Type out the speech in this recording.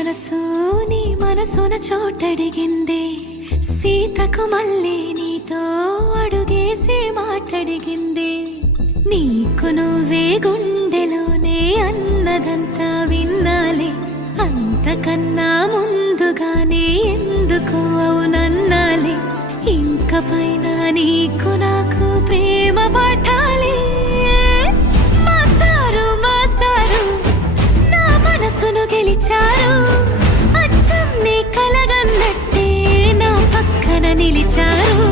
మనసు నీ మనసున చోటడిగిందే, సీతకు మళ్ళీ నీతో అడుగేసి మాటడిగిందే. నీకు నువ్వే గుండెలోనే అన్నదంతా విన్నాలే, అంతకన్నా ముందుగానే ఎందుకు అవునన్నాలే. ఇంక పైన నీకు నాకు ప్రేమ పాఠాలే. మాస్టారు మాస్టారు నా మనసును గెలిచారు, అచ్చం నీ కలగన్నట్టే నా పక్కన నిలిచారు.